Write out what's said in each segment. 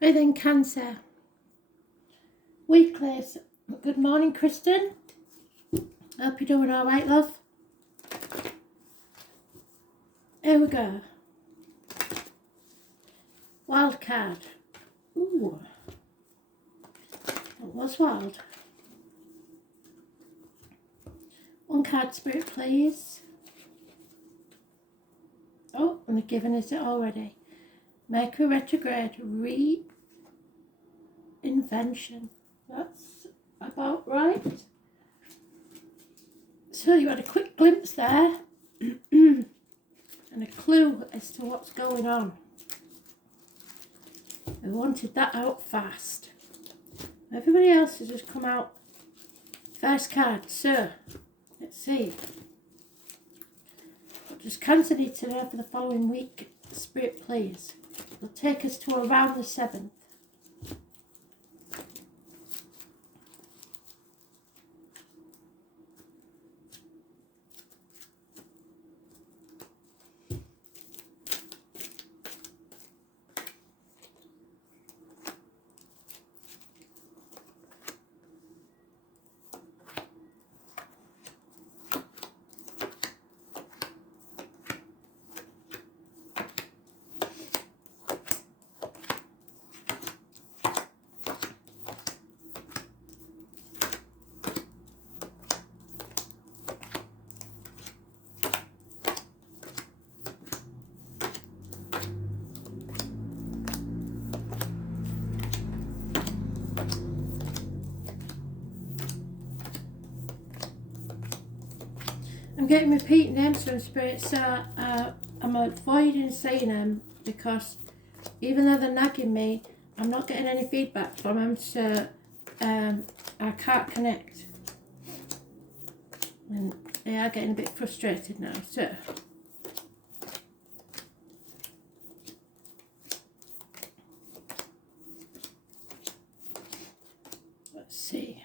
Right then, Cancer. Weeklies. Good morning, Kristen. Hope you're doing all right, love. Here we go. Wild card. Ooh. That was wild. One card, Spirit, please. Oh, and they're giving us it already. Mercury retrograde. Reinvention. That's about right. So you had a quick glimpse there. And a clue as to what's going on. I wanted that out fast. Everybody else has just come out. First card, so let's see. What does Cancer need to know for the following week? Spirit, please. It'll take us to around the 7th. I'm getting repeat names from Spirit, so I'm avoiding saying them because even though they're nagging me, I'm not getting any feedback from them, so I can't connect. And they are getting a bit frustrated now, so. Let's see.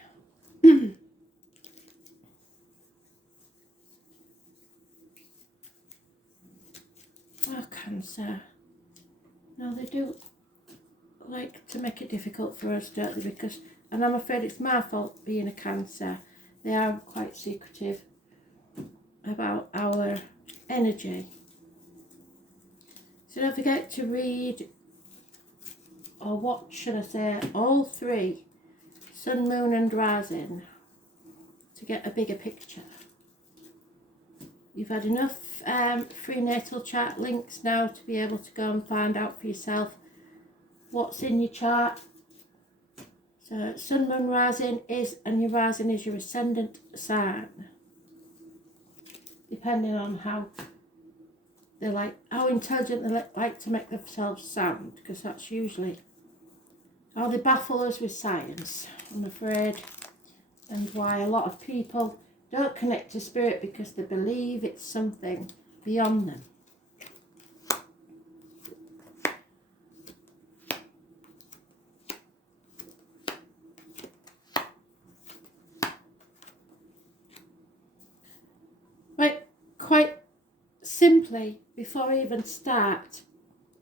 Oh, Cancer. No, they do like to make it difficult for us, don't they? Because, and I'm afraid it's my fault being a Cancer. They are quite secretive about our energy. So don't forget to read, or what should I say, all three, Sun, Moon and Rising, to get a bigger picture. You've had enough free natal chart links now to be able to go and find out for yourself what's in your chart. So Sun, Moon, Rising is, and your Rising is your ascendant sign. Depending on how they like, how intelligent they like to make themselves sound, because that's usually how they baffle us with science, I'm afraid, and why a lot of people don't connect to Spirit because they believe it's something beyond them. Right, quite simply, before I even start,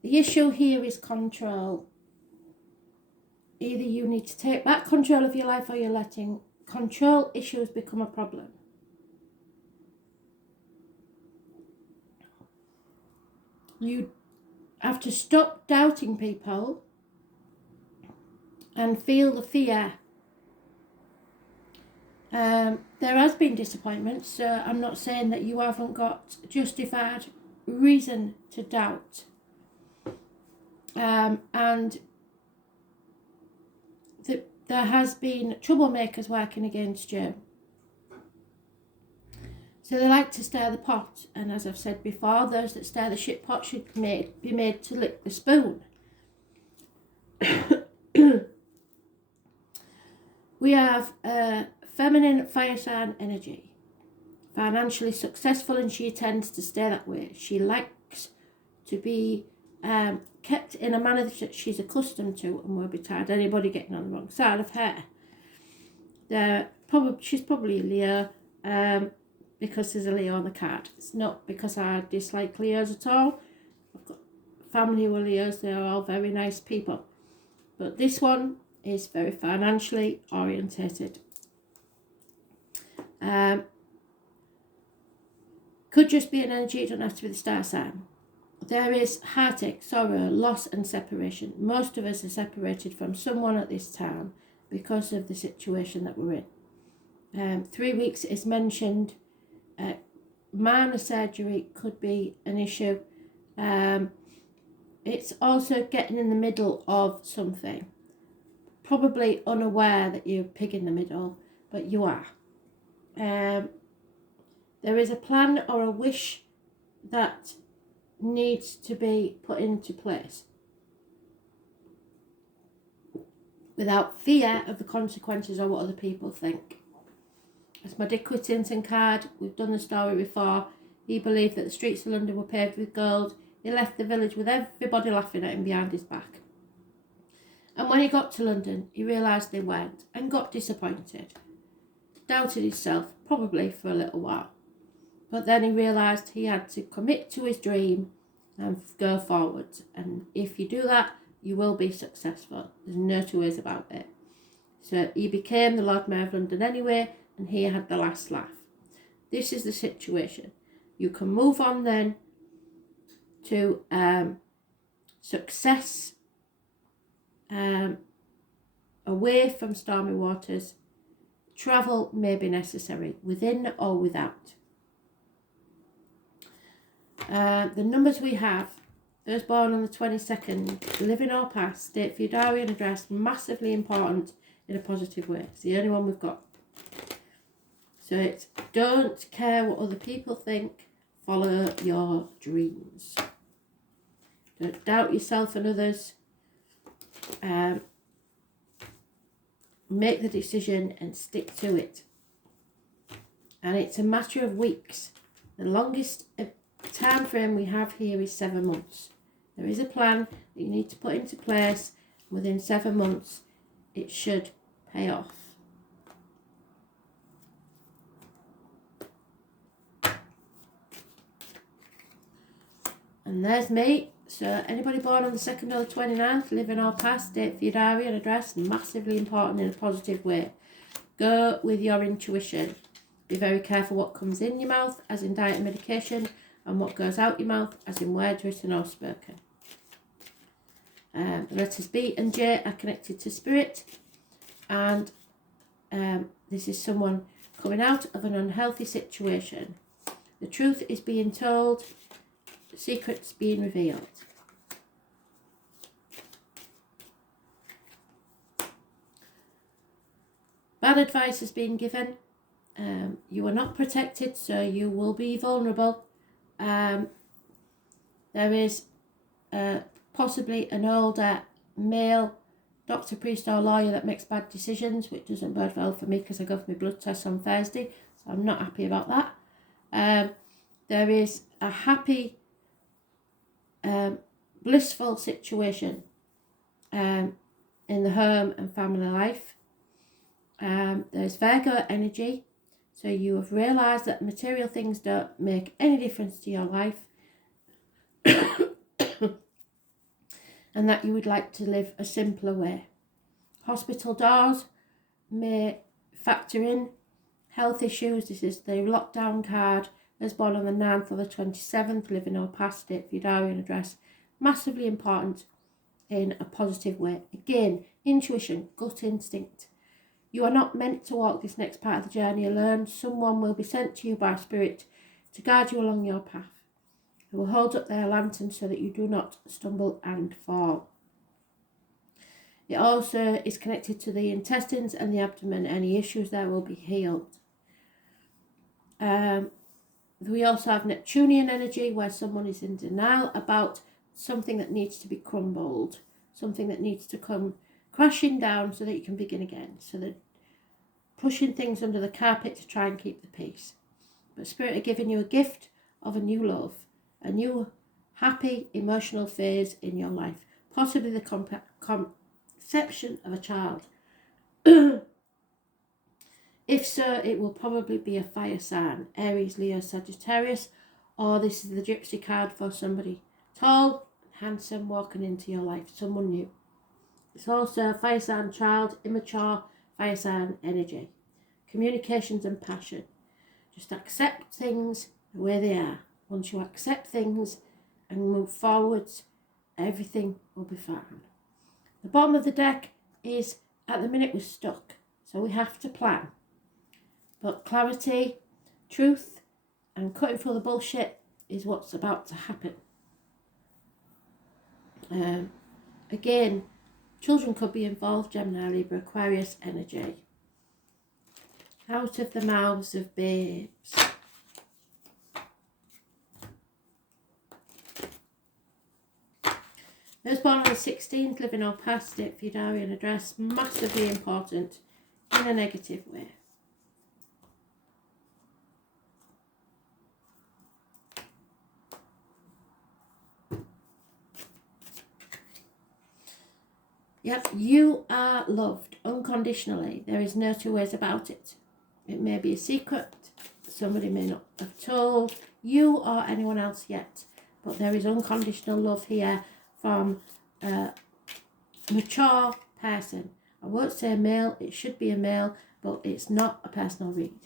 the issue here is control. Either you need to take back control of your life or you're letting control issues become a problem. You have to stop doubting people and feel the fear. There has been disappointment, so I'm not saying that you haven't got justified reason to doubt. And there has been troublemakers working against you. So they like to stir the pot, and as I've said before, those that stir the shit pot should be made to lick the spoon. We have feminine fire sign energy. Financially successful, and she tends to stay that way. She likes to be kept in a manner that she's accustomed to and won't be tired of anybody getting on the wrong side of her. She's probably a Leo because there's a Leo on the card. It's not because I dislike Leos at all. I've got family who are Leos. They are all very nice people. But this one is very financially orientated. Could just be an energy, it doesn't have to be the star sign. There is heartache, sorrow, loss and separation. Most of us are separated from someone at this time because of the situation that we're in. 3 weeks is mentioned. Minor surgery could be an issue. It's also getting in the middle of something. Probably unaware that you're pig in the middle, but you are. There is a plan or a wish that needs to be put into place without fear of the consequences or what other people think. That's my Dick Whittington card. We've done the story before. He believed that the streets of London were paved with gold. He left the village with everybody laughing at him behind his back. And when he got to London, he realised they weren't and got disappointed. Doubted himself, probably for a little while. But then he realised he had to commit to his dream and go forward. And if you do that, you will be successful. There's no two ways about it. So he became the Lord Mayor of London anyway, and he had the last laugh. This is the situation. You can move on then to success, away from stormy waters. Travel may be necessary, within or without. The numbers we have: those born on the 22nd, living or past, state for your diary and address, massively important in a positive way. It's the only one we've got. So it's don't care what other people think, follow your dreams. Don't doubt yourself and others. Make the decision and stick to it. And it's a matter of weeks. The longest time frame we have here is 7 months. There is a plan that you need to put into place. Within 7 months, it should pay off. And there's me. So anybody born on the 2nd or the 29th, living or past, date for your diary and address, massively important in a positive way. Go with your intuition. Be very careful what comes in your mouth, as in diet and medication, and what goes out your mouth, as in words written or spoken. The letters B and J are connected to spirit, and this is someone coming out of an unhealthy situation. The truth is being told, secrets being revealed. Bad advice has been given. You are not protected, so you will be vulnerable. There is possibly an older male doctor, priest or lawyer that makes bad decisions, which doesn't bode well for me because I go for my blood test on Thursday, so I'm not happy about that. There is a happy, blissful situation in the home and family life. There's Virgo energy, so you have realised that material things don't make any difference to your life and that you would like to live a simpler way. Hospital doors may factor in health issues. This is the lockdown card. As born on the 9th or the 27th, living or past, date for your diary and address. Massively important in a positive way. Again, intuition, gut instinct. You are not meant to walk this next part of the journey alone. Someone will be sent to you by spirit to guide you along your path. They will hold up their lantern so that you do not stumble and fall. It also is connected to the intestines and the abdomen. Any issues there will be healed. We also have Neptunian energy, where someone is in denial about something that needs to be crumbled, something that needs to come crashing down so that you can begin again. So they're pushing things under the carpet to try and keep the peace. But Spirit are giving you a gift of a new love, a new happy emotional phase in your life, possibly the conception of a child. If so, it will probably be a fire sign, Aries, Leo, Sagittarius, or this is the gypsy card for somebody tall, handsome, walking into your life, someone new. It's also fire sign child, immature, fire sign energy. Communications and passion. Just accept things the way they are. Once you accept things and move forwards, everything will be fine. The bottom of the deck is, at the minute, we're stuck. So we have to plan. But clarity, truth, and cutting through the bullshit is what's about to happen. Again, children could be involved, Gemini, Libra, Aquarius energy. Out of the mouths of babes. Those born on the 16th, living or past it, for your diary and address, massively important in a negative way. Yep, you are loved unconditionally. There is no two ways about it. It may be a secret, somebody may not have told you or anyone else yet, but there is unconditional love here from a mature person. I won't say male, it should be a male, but it's not a personal read.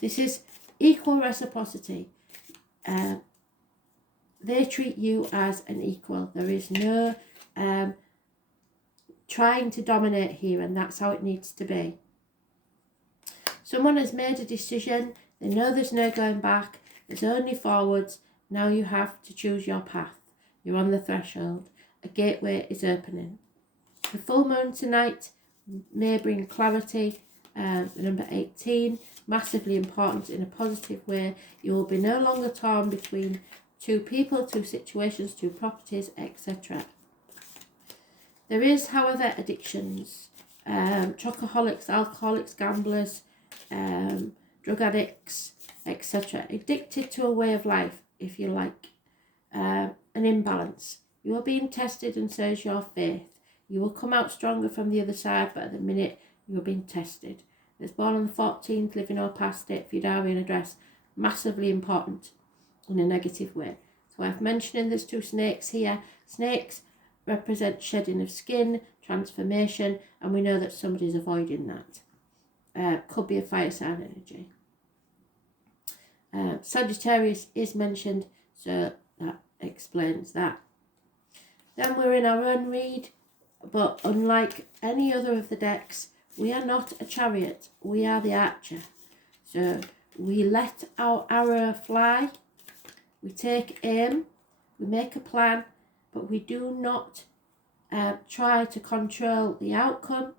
This is equal reciprocity. They treat you as an equal. There is no trying to dominate here, and that's how it needs to be. Someone has made a decision. They know there's no going back. There's only forwards. Now you have to choose your path. You're on the threshold. A gateway is opening. The full moon tonight may bring clarity. The number 18, massively important in a positive way. You will be no longer torn between two people, two situations, two properties, etc. There is, however, addictions. Chocoholics, alcoholics, gamblers, drug addicts, etc. Addicted to a way of life, if you like. An imbalance. You are being tested, and so is your faith. You will come out stronger from the other side, but at the minute you are being tested. There's born on the 14th, living or past it, for your diary and address, massively important in a negative way. So I've mentioned there's two snakes here. Snakes represent shedding of skin, transformation, and we know that somebody's avoiding that. Could be a fire sign energy. Sagittarius is mentioned, so that explains that. Then we're in our own read, but unlike any other of the decks, we are not a chariot, we are the archer. So we let our arrow fly, we take aim, we make a plan, but we do not try to control the outcome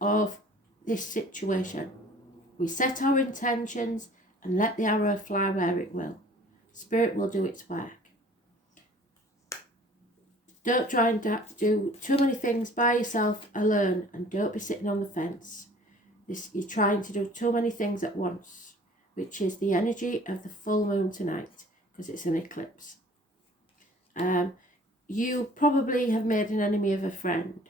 of this situation. We set our intentions and let the arrow fly where it will. Spirit will do its work. Don't try and do too many things by yourself alone, and don't be sitting on the fence. You're trying to do too many things at once, which is the energy of the full moon tonight, because it's an eclipse. You probably have made an enemy of a friend.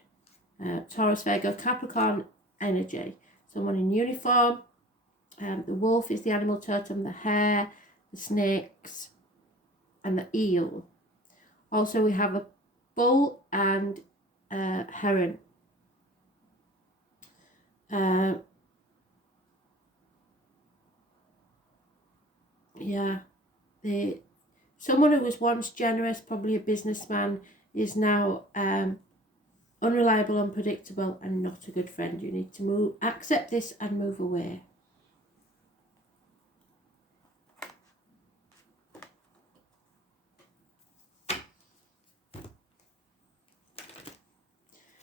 Taurus, Virgo, Capricorn energy. Someone in uniform. The wolf is the animal totem, the hare, the snakes, and the eel. Also, we have a bull and heron. Someone who was once generous, probably a businessman, is now unreliable, unpredictable, and not a good friend. You need to accept this and move away.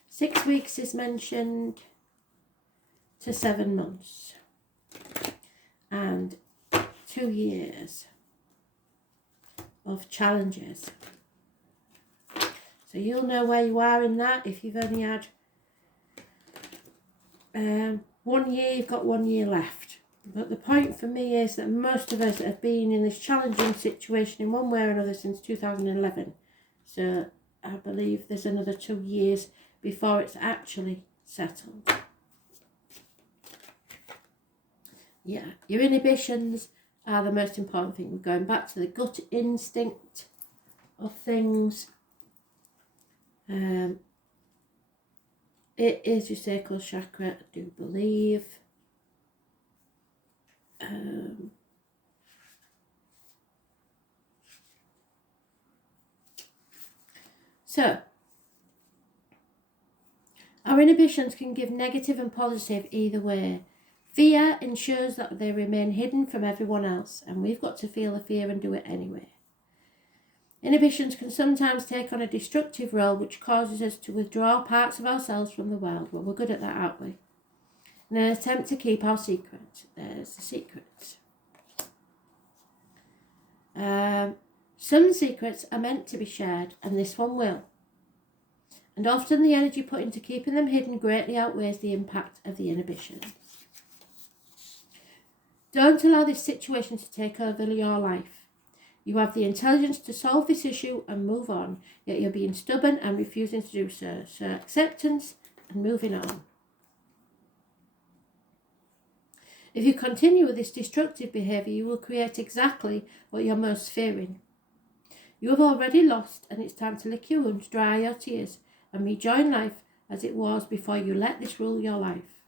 Six weeks is mentioned to 7 months, and 2 years of challenges. So you'll know where you are in that. If you've only had 1 year, you've got 1 year left. But the point for me is that most of us have been in this challenging situation in one way or another since 2011. So I believe there's another 2 years before it's actually settled. Yeah, your inhibitions are the most important thing. We're going back to the gut instinct of things. It is your sacral chakra, I do believe. So, our inhibitions can give negative and positive either way. Fear ensures that they remain hidden from everyone else, and we've got to feel the fear and do it anyway. Inhibitions can sometimes take on a destructive role, which causes us to withdraw parts of ourselves from the world. Well, we're good at that, aren't we? In an attempt to keep our secret. There's the secret. Some secrets are meant to be shared, and this one will. And often the energy put into keeping them hidden greatly outweighs the impact of the inhibition. Don't allow this situation to take over your life. You have the intelligence to solve this issue and move on, yet you're being stubborn and refusing to do so. So acceptance and moving on. If you continue with this destructive behaviour, you will create exactly what you're most fearing. You have already lost, and it's time to lick your wounds, dry your tears, and rejoin life as it was before you let this rule your life.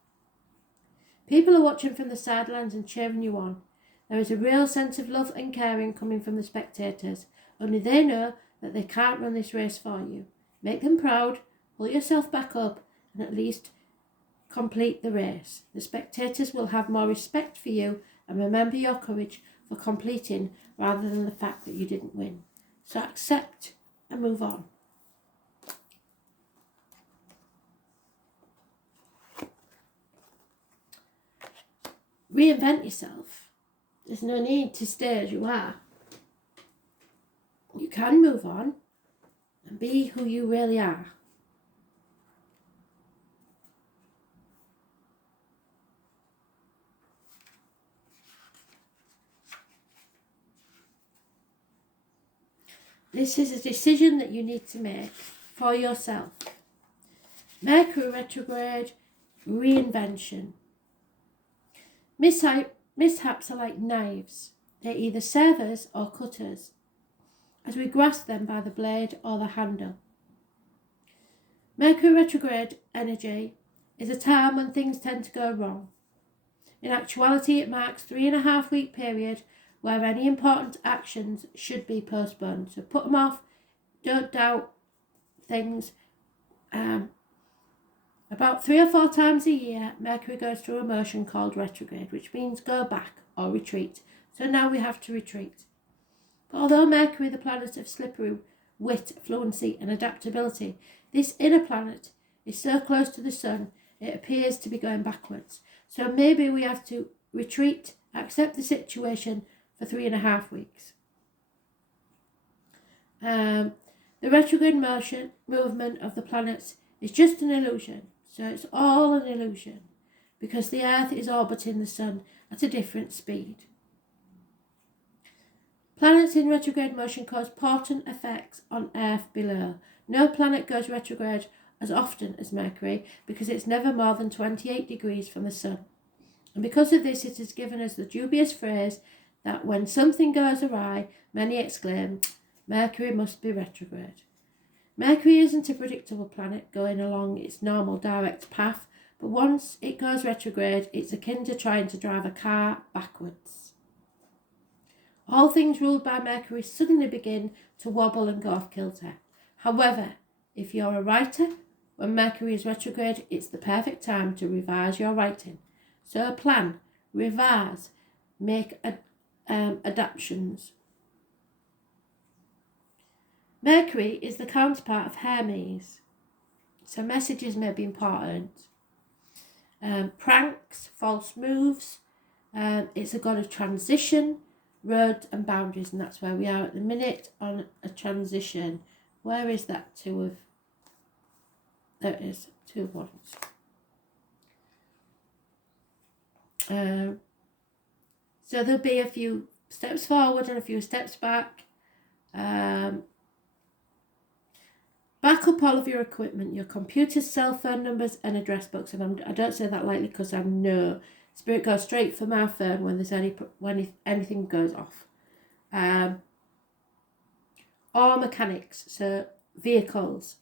People are watching from the sidelines and cheering you on. There is a real sense of love and caring coming from the spectators. Only they know that they can't run this race for you. Make them proud, pull yourself back up, and at least complete the race. The spectators will have more respect for you and remember your courage for completing rather than the fact that you didn't win. So accept and move on. Reinvent yourself. There's no need to stay as you are. You can move on and be who you really are. This is a decision that you need to make for yourself. Mercury retrograde, reinvention. Mishaps are like knives. They either serve us or cut us, as we grasp them by the blade or the handle. Mercury retrograde energy is a time when things tend to go wrong. In actuality, it marks a 3.5-week period where any important actions should be postponed. So put them off, don't doubt things. About 3 or 4 times a year, Mercury goes through a motion called retrograde, which means go back or retreat. So now we have to retreat. But although Mercury, the planet of slippery wit, fluency and adaptability, this inner planet is so close to the sun, it appears to be going backwards. So maybe we have to retreat, accept the situation for 3.5 weeks. The retrograde movement of the planets is just an illusion. So it's all an illusion because the Earth is orbiting the Sun at a different speed. Planets in retrograde motion cause potent effects on Earth below. No planet goes retrograde as often as Mercury because it's never more than 28 degrees from the Sun. And because of this, it has given us the dubious phrase that when something goes awry, many exclaim, Mercury must be retrograde. Mercury isn't a predictable planet going along its normal direct path, but once it goes retrograde, it's akin to trying to drive a car backwards. All things ruled by Mercury suddenly begin to wobble and go off kilter. However, if you're a writer, when Mercury is retrograde, it's the perfect time to revise your writing. So plan, revise, make adaptations. Mercury is the counterpart of Hermes, so messages may be important. Pranks, false moves, it's a god of transition, road and boundaries, and that's where we are at the minute on a transition. Where is that 2 of? There it is, 2 of Wands. So there'll be a few steps forward and a few steps back. Back up all of your equipment, your computers, cell phone numbers and address books. And I don't say that lightly because I know Spirit goes straight for my phone when there's anything goes off. Or mechanics, so vehicles.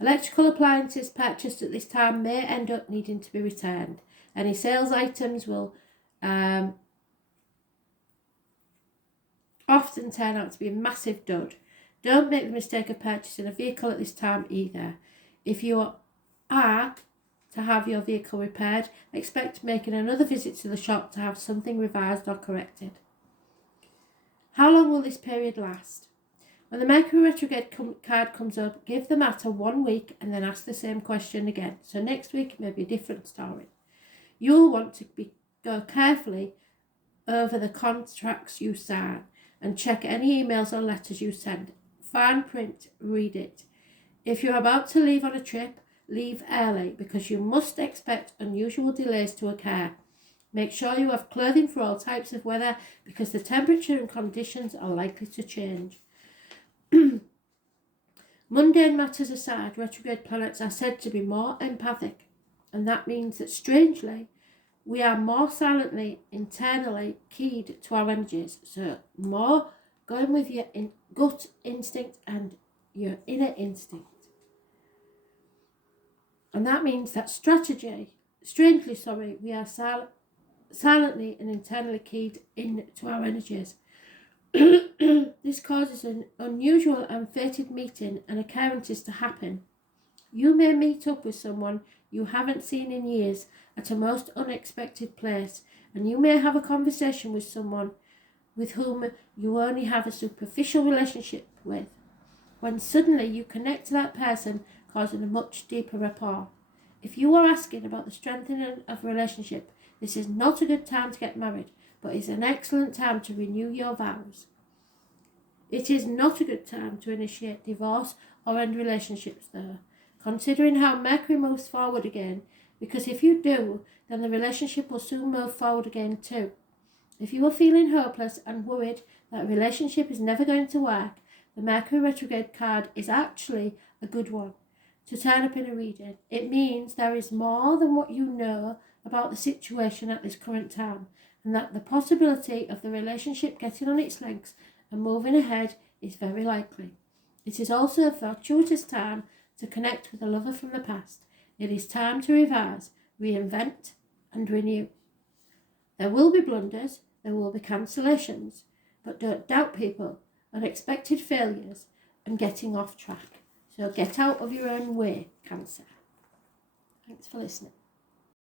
Electrical appliances purchased at this time may end up needing to be returned. Any sales items will often turn out to be a massive dud. Don't make the mistake of purchasing a vehicle at this time either. If you are to have your vehicle repaired, expect making another visit to the shop to have something revised or corrected. How long will this period last? When the Mercury retrograde card comes up, give the matter 1 week and then ask the same question again. So next week may be a different story. You'll want to go carefully over the contracts you sign and check any emails or letters you send. Fine print, read it. If you're about to leave on a trip, leave early because you must expect unusual delays to occur. Make sure you have clothing for all types of weather because the temperature and conditions are likely to change. Mundane matters aside, retrograde planets are said to be more empathic, and that means that strangely, we are more silently, internally keyed to our energies. So more going with your gut instinct and your inner instinct. And that means that we are silently and internally keyed into our energies. This causes an unusual and fated meeting and occurrences to happen. You may meet up with someone you haven't seen in years at a most unexpected place, and you may have a conversation with someone with whom you only have a superficial relationship with, when suddenly you connect to that person, causing a much deeper rapport. If you are asking about the strengthening of a relationship, this is not a good time to get married, but is an excellent time to renew your vows. It is not a good time to initiate divorce or end relationships though, considering how Mercury moves forward again, because if you do, then the relationship will soon move forward again too. If you are feeling hopeless and worried that a relationship is never going to work, the Mercury retrograde card is actually a good one to turn up in a reading. It means there is more than what you know about the situation at this current time, and that the possibility of the relationship getting on its legs and moving ahead is very likely. It is also a fortuitous time to connect with a lover from the past. It is time to revise, reinvent, and renew. There will be blunders, there will be cancellations, but don't doubt people, unexpected failures, and getting off track. So get out of your own way, Cancer. Thanks for listening.